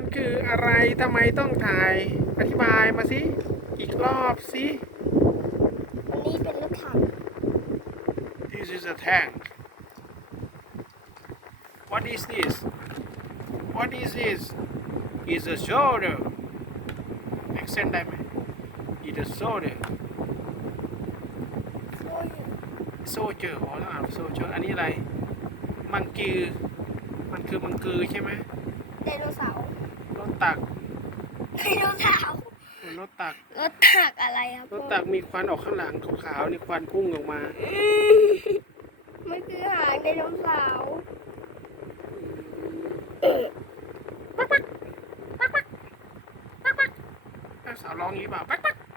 มันคืออะไรทำไมต้องถ่าย อธิบายมาสิ อีกรอบสิ อันนี้เป็นรถถัง This is a tank What is this What is this Is a shoulder accent ได้ไหม Is a shoulder โซ่อยู่ soldier อ๋อแล้วอ่าน soldier อันนี้อะไร มังกือ มันคือมังกือใช่ไหมไดโนเสาร์รถตักไดโนเสาร์รถตัก รถถักอะไรครับรถตักมีควันออกข้างหลังขาวๆนี่ควันพุ่งออกมาอืมมันคือหางไดโนเสาร์ปักปักปักปักปักปักแล้วสาวร้องอย่างนี้เปล่าปักปักปักปักปัก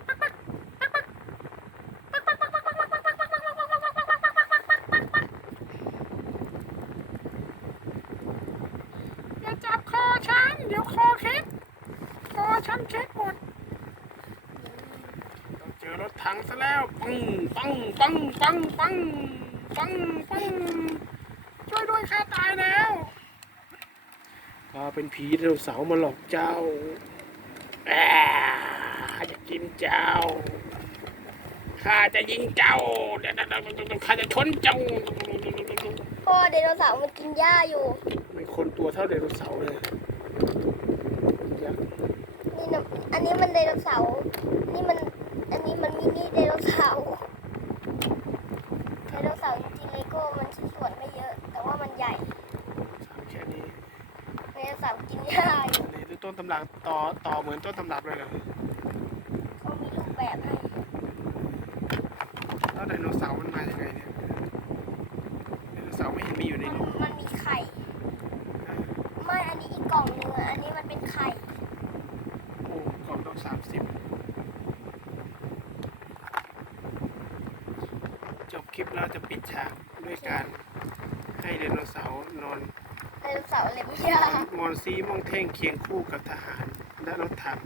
เดี๋ยวคอเคล็ดคอฉันเคล็ดหมดต้องเจอรถถังซะแล้วปังปังปังปังปังปังปังช่วยด้วยข้าตายแล้วก็เป็นผีไดโนเสาร์มาหลอกเจ้าแอาจะกินเจ้าข้าจะยิงเจ้าเดี๋ยวข้าจะชนเจ้าเพราะว่าไดโนเสาร์มันกินหญ้าอยู่ ไม่คนตัวเท่าไดโนเสาร์เลย นี่นะอันนี้มันไดโนเสาร์นี่มัน อันนี้มันมินิไดโนเสาร์ไดโนเสาร์จริงๆเลโก้มันชิ้นส่วนไม่เยอะ แต่ว่ามันใหญ่แค่นี้ไดโนเสาร์กินหญ้าอยู่นี่ดูต้นตำรับต่อต่อเหมือนต้นตำรับเลยเหรอเขามีรูปแบบให้แล้วไดโนเสาร์มันมาอย่างไงเนี่ยไดโนเสาร์ไม่เห็นมีอยู่ในมันมันมีไข่ อันนี้อีกกล่องหนึงอะอันนี้มันเป็นไข่ โอ้กล่องต้องสามสิบจบคลิปแล้วจะปิดฉากด้วยการให้ไดโนเสาร์นอนไดโนเสาร์เล็บหญ้ามอนซีมองเท่งเคียงคู่กับทหารและรถถัง